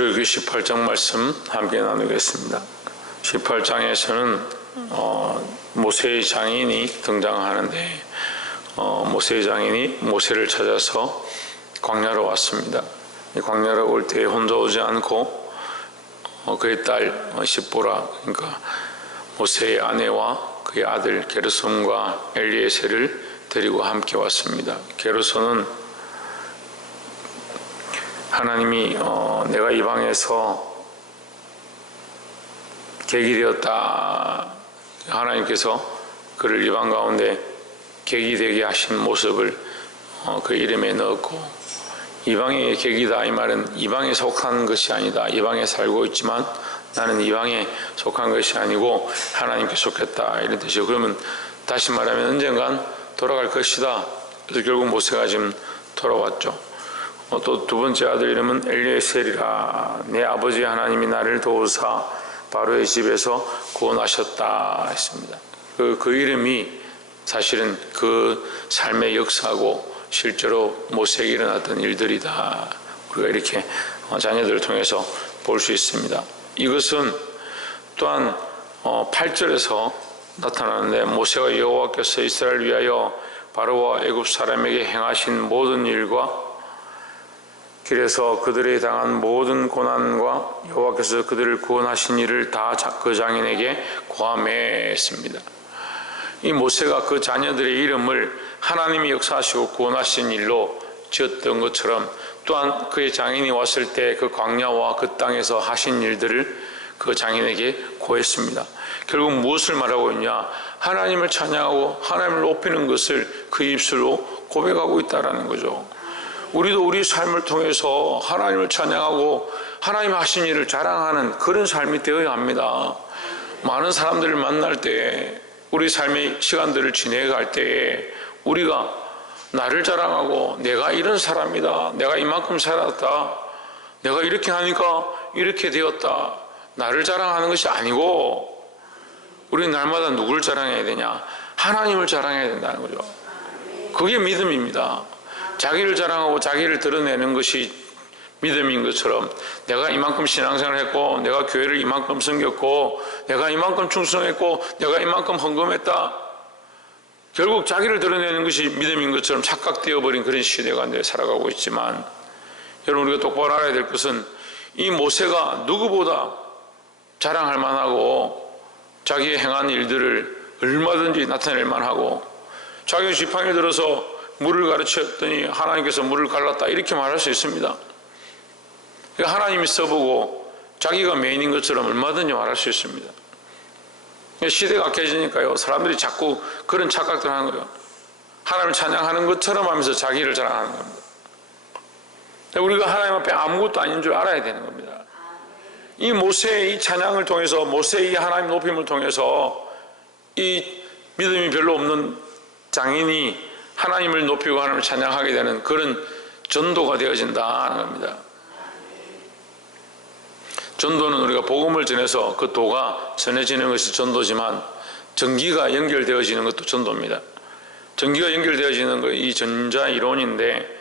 출애굽기 18장 말씀 함께 나누겠습니다. 18장에서는 모세의 장인이 등장하는데 모세의 장인이 모세를 찾아서 광야로 왔습니다. 광야로 올 때 혼자 오지 않고 그의 딸 십보라, 그러니까 모세의 아내와 그의 아들 게르솜과 엘리에셀을 데리고 함께 왔습니다. 게르솜은 하나님이 내가 이방에서 객이 되었다, 하나님께서 그를 이방 가운데 객이 되게 하신 모습을 그 이름에 넣었고, 이방의 객이다 이 말은 이방에 속한 것이 아니다, 이방에 살고 있지만 나는 이방에 속한 것이 아니고 하나님께 속했다, 이런 뜻이죠. 그러면 다시 말하면 언젠간 돌아갈 것이다. 그래서 결국 모세가 지금 돌아왔죠. 또 두 번째 아들 이름은 엘리에셀이라, 내 아버지 하나님이 나를 도우사 바로의 집에서 구원하셨다 했습니다. 그 이름이 사실은 그 삶의 역사고 실제로 모세에게 일어났던 일들이다, 우리가 이렇게 자녀들을 통해서 볼 수 있습니다. 이것은 또한 8절에서 나타나는데, 모세가 여호와께서 이스라엘을 위하여 바로와 애굽 사람에게 행하신 모든 일과 길에서 그들이 당한 모든 고난과 여호와께서 그들을 구원하신 일을 다 그 장인에게 고함했습니다. 이 모세가 그 자녀들의 이름을 하나님이 역사하시고 구원하신 일로 지었던 것처럼, 또한 그의 장인이 왔을 때 그 광야와 그 땅에서 하신 일들을 그 장인에게 고했습니다. 결국 무엇을 말하고 있냐? 하나님을 찬양하고 하나님을 높이는 것을 그 입술로 고백하고 있다는 거죠. 우리도 우리 삶을 통해서 하나님을 찬양하고 하나님 하신 일을 자랑하는 그런 삶이 되어야 합니다. 많은 사람들을 만날 때, 우리 삶의 시간들을 지내갈 때에 우리가 나를 자랑하고 내가 이런 사람이다, 내가 이만큼 살았다, 내가 이렇게 하니까 이렇게 되었다, 나를 자랑하는 것이 아니고, 우리는 날마다 누구를 자랑해야 되냐? 하나님을 자랑해야 된다는 거죠. 그게 믿음입니다. 자기를 자랑하고 자기를 드러내는 것이 믿음인 것처럼, 내가 이만큼 신앙생활을 했고, 내가 교회를 이만큼 섬겼고, 내가 이만큼 충성했고, 내가 이만큼 헌금했다, 결국 자기를 드러내는 것이 믿음인 것처럼 착각되어 버린 그런 시대 가운데 살아가고 있지만, 여러분, 우리가 똑바로 알아야 될 것은 이 모세가 누구보다 자랑할 만하고 자기의 행한 일들을 얼마든지 나타낼 만하고, 자기 지팡이 들어서 물을 가르쳤더니 하나님께서 물을 갈랐다, 이렇게 말할 수 있습니다. 하나님이 써보고 자기가 메인인 것처럼 얼마든지 말할 수 있습니다. 시대가 악해지니까요, 사람들이 자꾸 그런 착각들을 하는 거예요. 하나님을 찬양하는 것처럼 하면서 자기를 자랑하는 겁니다. 우리가 하나님 앞에 아무것도 아닌 줄 알아야 되는 겁니다. 이 모세의 이 찬양을 통해서, 모세의 이 하나님 높임을 통해서 이 믿음이 별로 없는 장인이 하나님을 높이고 하나님을 찬양하게 되는 그런 전도가 되어진다는 겁니다. 전도는 우리가 복음을 전해서 그 도가 전해지는 것이 전도지만, 전기가 연결되어지는 것도 전도입니다. 전기가 연결되어지는 것, 이 전자이론인데,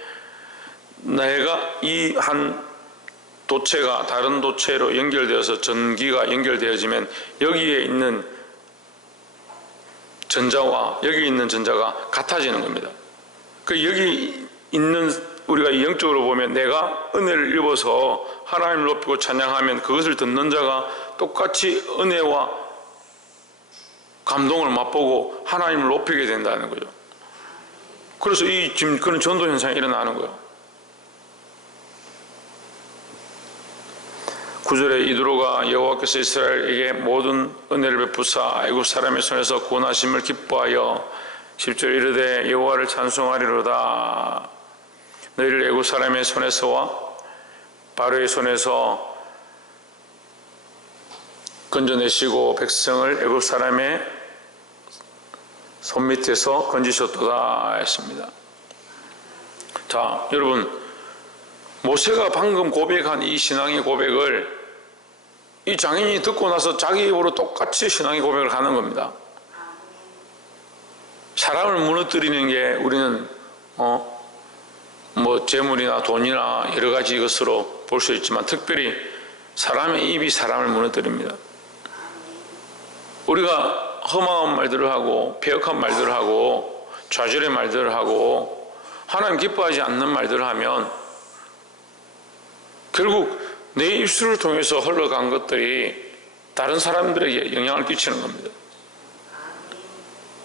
내가 이 한 도체가 다른 도체로 연결되어서 전기가 연결되어지면 여기에 있는 전자와 여기 있는 전자가 같아지는 겁니다. 그 여기 있는, 우리가 영적으로 보면 내가 은혜를 입어서 하나님을 높이고 찬양하면 그것을 듣는 자가 똑같이 은혜와 감동을 맛보고 하나님을 높이게 된다는 거죠. 그래서 지금 그런 전도 현상이 일어나는 거예요. 9절에 이드로가 여호와께서 이스라엘에게 모든 은혜를 베푸사 애굽 사람의 손에서 구원하심을 기뻐하여 10절 이르되 여호와를 찬송하리로다. 너희를 애굽 사람의 손에서와 바로의 손에서 건져내시고 백성을 애굽 사람의 손밑에서 건지셨도다 했습니다. 자, 여러분, 모세가 방금 고백한 이 신앙의 고백을 이 장인이 듣고 나서 자기 입으로 똑같이 신앙의 고백을 하는 겁니다. 사람을 무너뜨리는 게 우리는 재물이나 돈이나 여러 가지 것으로 볼 수 있지만 특별히 사람의 입이 사람을 무너뜨립니다. 우리가 험한 말들을 하고 폐역한 말들을 하고 좌절의 말들을 하고 하나님 기뻐하지 않는 말들을 하면 결국 내 입술을 통해서 흘러간 것들이 다른 사람들에게 영향을 끼치는 겁니다.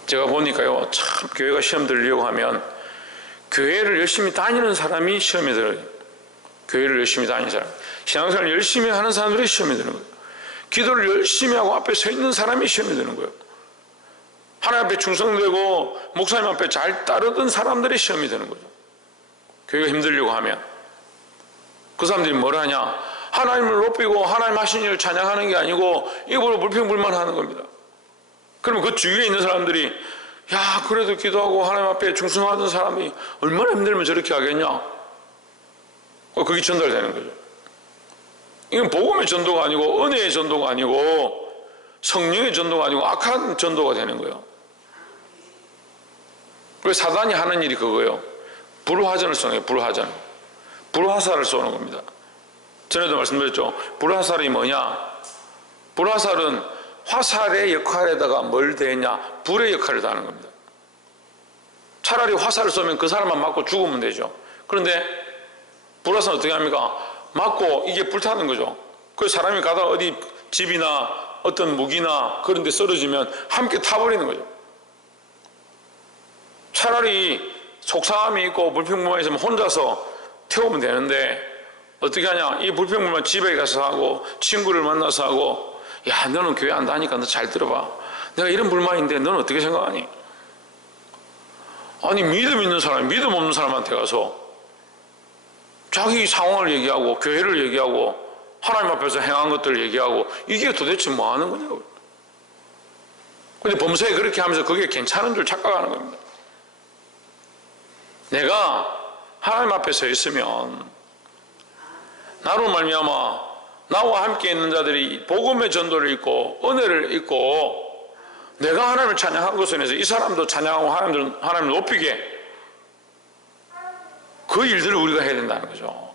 제가 보니까요, 참 교회가 시험 들으려고 하면 교회를 열심히 다니는 사람이 시험에 들어요. 교회를 열심히 다니는 사람, 신앙생활을 열심히 하는 사람들이 시험에 드는 거예요. 기도를 열심히 하고 앞에 서 있는 사람이 시험에 드는 거예요. 하나님 앞에 충성되고 목사님 앞에 잘 따르던 사람들이 시험이 되는 거죠. 교회가 힘들려고 하면 그 사람들이 뭘 하냐? 하나님을 높이고 하나님 하신 일을 찬양하는 게 아니고 입으로 불평불만하는 겁니다. 그러면 그 주위에 있는 사람들이 야, 그래도 기도하고 하나님 앞에 충성하던 사람이 얼마나 힘들면 저렇게 하겠냐? 그게 전달되는 거죠. 이건 복음의 전도가 아니고 은혜의 전도가 아니고 성령의 전도가 아니고 악한 전도가 되는 거예요. 그래서 사단이 하는 일이 그거예요. 불화전을 쏘는 거예요. 불화전. 불화살을 쏘는 겁니다. 전에도 말씀드렸죠. 불화살이 뭐냐? 불화살은 화살의 역할에다가 뭘 대냐? 불의 역할을 다하는 겁니다. 차라리 화살을 쏘면 그 사람만 맞고 죽으면 되죠. 그런데 불화살은 어떻게 합니까? 맞고 이게 불타는 거죠. 그 사람이 가다가 어디 집이나 어떤 무기나 그런 데 쓰러지면 함께 타버리는 거죠. 차라리 속상함이 있고 불평불만이 있으면 혼자서 태우면 되는데 어떻게 하냐? 이 불평불만 집에 가서 하고 친구를 만나서 하고 야, 너는 교회 안 다니까 너 잘 들어봐. 내가 이런 불만인데 너는 어떻게 생각하니? 아니, 믿음 있는 사람, 믿음 없는 사람한테 가서 자기 상황을 얘기하고 교회를 얘기하고 하나님 앞에서 행한 것들을 얘기하고 이게 도대체 뭐 하는 거냐고. 근데 범사에 그렇게 하면서 그게 괜찮은 줄 착각하는 겁니다. 내가 하나님 앞에 서 있으면 나로 말미암아 나와 함께 있는 자들이 복음의 전도를 읽고 은혜를 읽고 내가 하나님을 찬양한 것에 인해서 이 사람도 찬양하고 하나님을 높이게 그 일들을 우리가 해야 된다는 거죠.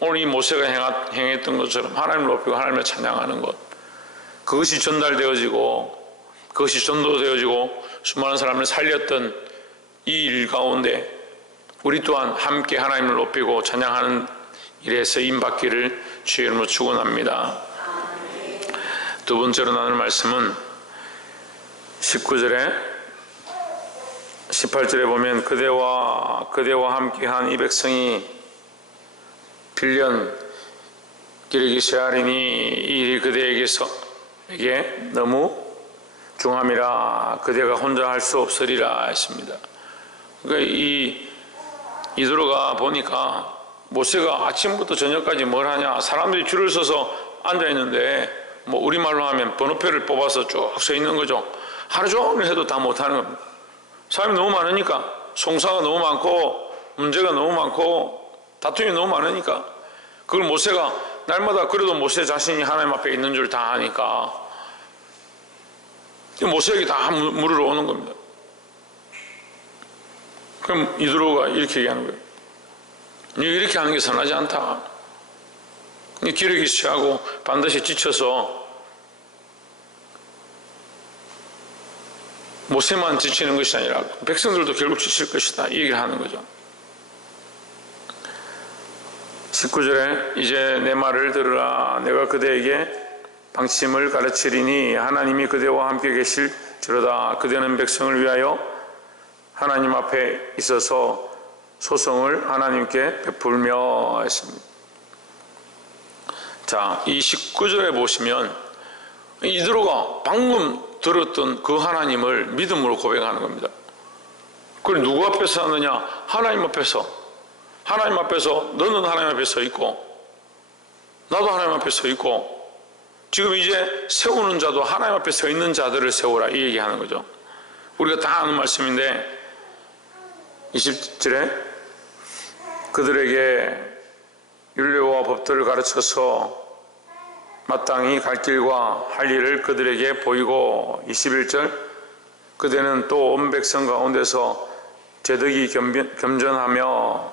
오늘 이 모세가 행했던 것처럼 하나님을 높이고 하나님을 찬양하는 것, 그것이 전달되어지고 그것이 전도되어지고 수많은 사람을 살렸던 이 일 가운데 우리 또한 함께 하나님을 높이고 찬양하는 일에 쓰임받기를 주의 이름으로 축원합니다. 두 번째로 나눌 말씀은 19절에 18절에 보면 그대와 함께한 이 백성이 빌련 기르기 시하리니 이 일이 그대에게 너무 중함이라 그대가 혼자 할 수 없으리라 했습니다. 그러니까 이도로가 보니까 모세가 아침부터 저녁까지 뭘 하냐? 사람들이 줄을 서서 앉아 있는데 뭐 우리말로 하면 번호표를 뽑아서 쭉 서 있는 거죠. 하루 종일 해도 다 못하는 겁니다. 사람이 너무 많으니까, 송사가 너무 많고 문제가 너무 많고 다툼이 너무 많으니까 그걸 모세가 날마다 그래도 모세 자신이 하나님 앞에 있는 줄 다 아니까 모세에게 다 물으러 오는 겁니다. 그럼 이드로가 이렇게 얘기하는 거예요. 니 이렇게 하는 게 선하지 않다. 니 기르기 시하고 반드시 지쳐서 모세만 지치는 것이 아니라 백성들도 결국 지칠 것이다. 이 얘기를 하는 거죠. 19절에 이제 내 말을 들으라. 내가 그대에게 방침을 가르치리니 하나님이 그대와 함께 계실지로다. 그대는 백성을 위하여 하나님 앞에 있어서 소송을 하나님께 베풀며 했습니다. 자, 이 19절에 보시면 이드로가 방금 들었던 그 하나님을 믿음으로 고백하는 겁니다. 그걸 누구 앞에서 하느냐? 하나님 앞에서. 하나님 앞에서, 너는 하나님 앞에 서 있고 나도 하나님 앞에 서 있고 지금 이제 세우는 자도 하나님 앞에 서 있는 자들을 세우라, 이 얘기하는 거죠. 우리가 다 아는 말씀인데 20절에 그들에게 율례와 법들을 가르쳐서 마땅히 갈 길과 할 일을 그들에게 보이고 21절 그대는 또 온 백성 가운데서 제덕이 겸전하며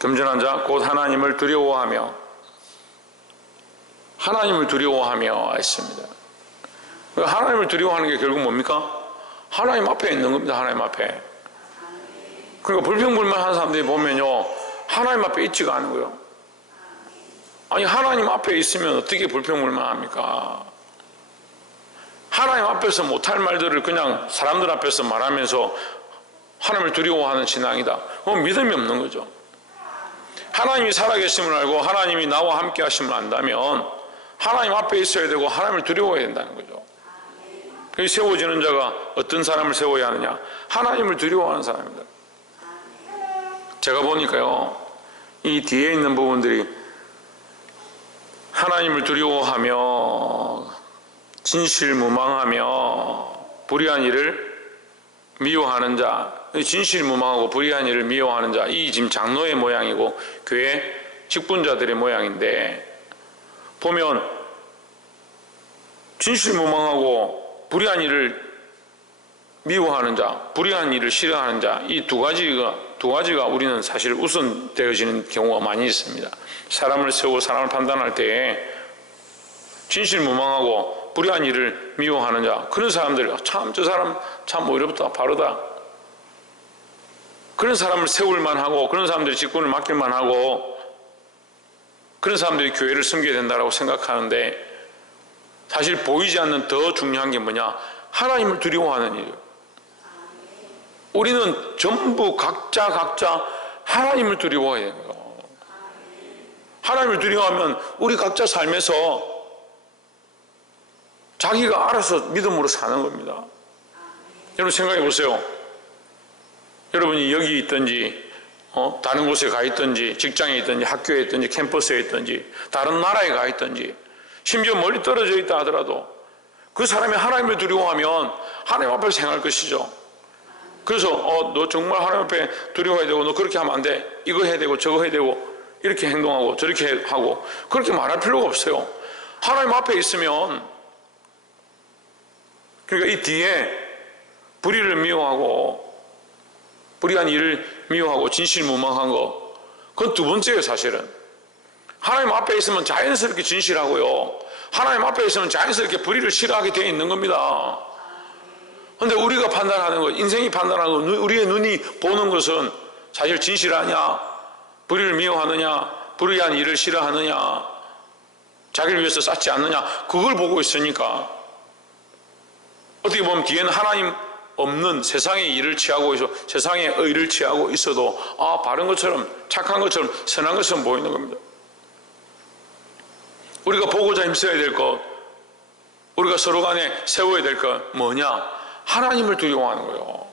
겸손한 자 곧 하나님을 두려워하며 했습니다. 하나님을 두려워하는 게 결국 뭡니까? 하나님 앞에 있는 겁니다. 하나님 앞에. 그러니까 불평불만하는 사람들이 보면요, 하나님 앞에 있지가 않은 거예요. 아니, 하나님 앞에 있으면 어떻게 불평불만합니까? 하나님 앞에서 못할 말들을 그냥 사람들 앞에서 말하면서 하나님을 두려워하는 신앙이다. 그건 믿음이 없는 거죠. 하나님이 살아계심을 알고 하나님이 나와 함께 하심을 안다면 하나님 앞에 있어야 되고 하나님을 두려워해야 된다는 거죠. 세워지는 자가 어떤 사람을 세워야 하느냐? 하나님을 두려워하는 사람입니다. 제가 보니까요, 이 뒤에 있는 부분들이 하나님을 두려워하며 진실무망하며 불의한 일을 미워하는 자, 진실무망하고 불의한 일을 미워하는 자, 이 지금 장로의 모양이고 교회 직분자들의 모양인데, 보면 진실무망하고 불의한 일을 미워하는 자, 불의한 일을 싫어하는 자, 이 두 가지가 우리는 사실 우선되어지는 경우가 많이 있습니다. 사람을 세우고 사람을 판단할 때에 진실무망하고 불의한 일을 미워하는 자, 그런 사람들, 참 저 사람 참 오히려부터 바르다, 그런 사람을 세울만 하고 그런 사람들이 직분을 맡길만 하고 그런 사람들이 교회를 섬겨야 된다고 생각하는데, 사실 보이지 않는 더 중요한 게 뭐냐? 하나님을 두려워하는 일이에요. 우리는 전부 각자 하나님을 두려워해야 돼요. 하나님을 두려워하면 우리 각자 삶에서 자기가 알아서 믿음으로 사는 겁니다. 여러분 생각해 보세요. 여러분이 여기 있든지 다른 곳에 가 있든지 직장에 있든지 학교에 있든지 캠퍼스에 있든지 다른 나라에 가 있든지 심지어 멀리 떨어져 있다 하더라도 그 사람이 하나님을 두려워하면 하나님 앞에서 행할 것이죠. 그래서 너 정말 하나님 앞에 두려워해야 되고 너 그렇게 하면 안 돼, 이거 해야 되고 저거 해야 되고 이렇게 행동하고 저렇게 하고 그렇게 말할 필요가 없어요. 하나님 앞에 있으면, 그러니까 이 뒤에 불의를 미워하고 불의한 일을 미워하고 진실무망한 거, 그건 두 번째예요. 사실은 하나님 앞에 있으면 자연스럽게 진실하고요, 하나님 앞에 있으면 자연스럽게 불의를 싫어하게 되어 있는 겁니다. 그런데 우리가 판단하는 것, 인생이 판단하는 것, 우리의 눈이 보는 것은 사실 진실하냐, 불의를 미워하느냐, 불의한 일을 싫어하느냐, 자기를 위해서 쌓지 않느냐, 그걸 보고 있으니까 어떻게 보면 뒤에는 하나님 없는 세상의 일을 취하고 있어, 세상의 의를 취하고 있어도 바른 것처럼, 착한 것처럼, 선한 것처럼 보이는 겁니다. 우리가 보고자 힘써야 될 것, 우리가 서로 간에 세워야 될 것 뭐냐? 하나님을 두려워하는 거예요.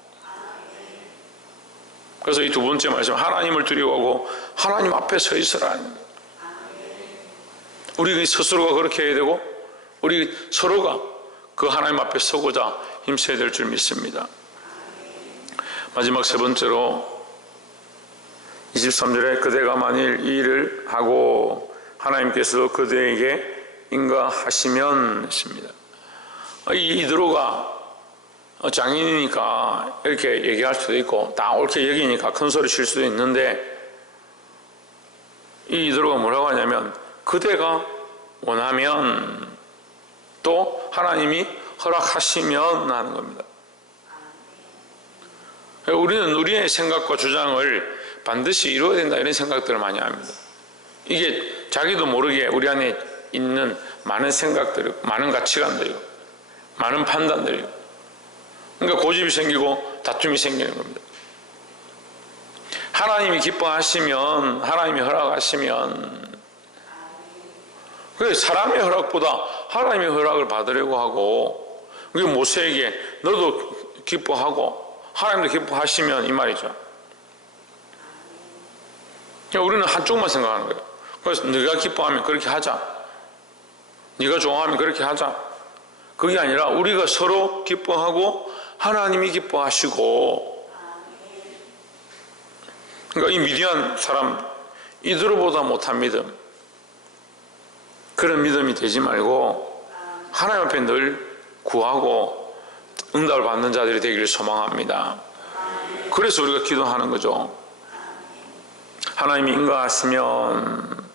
그래서 이 두 번째 말씀, 하나님을 두려워하고 하나님 앞에 서 있으라는 거예요. 우리 스스로가 그렇게 해야 되고 우리 서로가 그 하나님 앞에 서고자 힘써야 될 줄 믿습니다. 마지막 세 번째로 23절에 그대가 만일 이 일을 하고 하나님께서 그대에게 인가하시면 했습니다. 이 이드로가 장인이니까 이렇게 얘기할 수도 있고 다 옳게 여기니까 큰 소리 칠 수도 있는데, 이 이드로가 뭐라고 하냐면 그대가 원하면 또 하나님이 허락하시면 하는 겁니다. 우리는 우리의 생각과 주장을 반드시 이루어야 된다 이런 생각들을 많이 합니다. 이게 자기도 모르게 우리 안에 있는 많은 생각들이고 많은 가치관들이고 많은 판단들이고, 그러니까 고집이 생기고 다툼이 생기는 겁니다. 하나님이 기뻐하시면, 하나님이 허락하시면, 사람의 허락보다 하나님의 허락을 받으려고 하고, 그게 모세에게 너도 기뻐하고 하나님도 기뻐하시면 이 말이죠. 우리는 한쪽만 생각하는 거예요. 그래서 네가 기뻐하면 그렇게 하자, 네가 좋아하면 그렇게 하자, 그게 아니라 우리가 서로 기뻐하고 하나님이 기뻐하시고. 그러니까 이 미디안 사람 이드로보다 못한 믿음, 그런 믿음이 되지 말고 하나님 앞에 늘 구하고 응답을 받는 자들이 되기를 소망합니다. 그래서 우리가 기도하는 거죠. 하나님이 인가하시면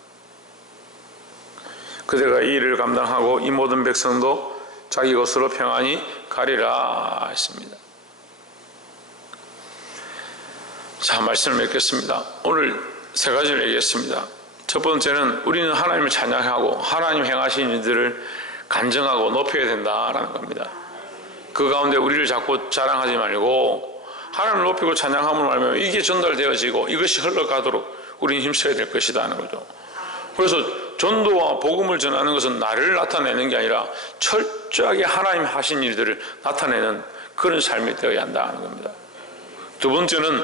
그대가 이 일을 감당하고 이 모든 백성도 자기 것으로 평안히 가리라 했습니다. 자, 말씀을 맺겠습니다. 오늘 세 가지를 얘기했습니다. 첫 번째는 우리는 하나님을 찬양하고 하나님 행하신 일들을 간증하고 높여야 된다라는 겁니다. 그 가운데 우리를 자꾸 자랑하지 말고 하나님을 높이고 찬양함을 말하면 이게 전달되어지고 이것이 흘러가도록 우리는 힘써야 될 것이다 하는 거죠. 그래서 전도와 복음을 전하는 것은 나를 나타내는 게 아니라 철저하게 하나님 하신 일들을 나타내는 그런 삶이 되어야 한다는 겁니다. 두 번째는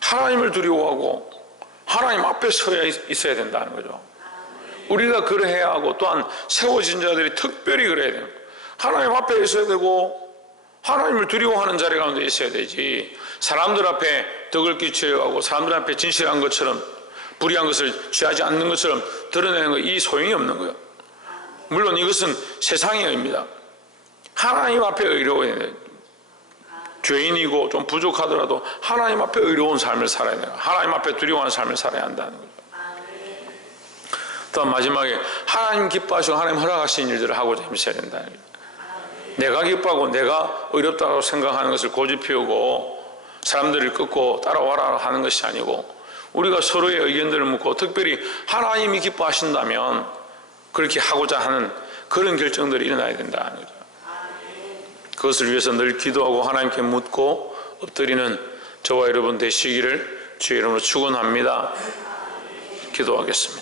하나님을 두려워하고 하나님 앞에 서야 있어야 된다는 거죠. 우리가 그래야 하고 또한 세워진 자들이 특별히 그래야 돼요. 하나님 앞에 있어야 되고 하나님을 두려워하는 자리 가운데 있어야 되지, 사람들 앞에 덕을 끼쳐가고 사람들 앞에 진실한 것처럼 불의한 것을 취하지 않는 것처럼 드러내는 거, 이 소용이 없는 거예요. 물론 이것은 세상의 의입니다. 하나님 앞에 의로워야 돼요. 죄인이고 좀 부족하더라도 하나님 앞에 의로운 삶을 살아야 돼요. 하나님 앞에 두려워하는 삶을 살아야 한다는 거죠. 또 마지막에 하나님 기뻐하시고 하나님 허락하신 일들을 하고자 힘써야 된다는 거죠. 내가 기뻐하고 내가 어렵다고 생각하는 것을 고집피우고 사람들을 끄고 따라와라 하는 것이 아니고, 우리가 서로의 의견들을 묻고 특별히 하나님이 기뻐하신다면 그렇게 하고자 하는 그런 결정들이 일어나야 된다는 거죠. 그것을 위해서 늘 기도하고 하나님께 묻고 엎드리는 저와 여러분 되시기를 주의 이름으로 축원합니다. 기도하겠습니다.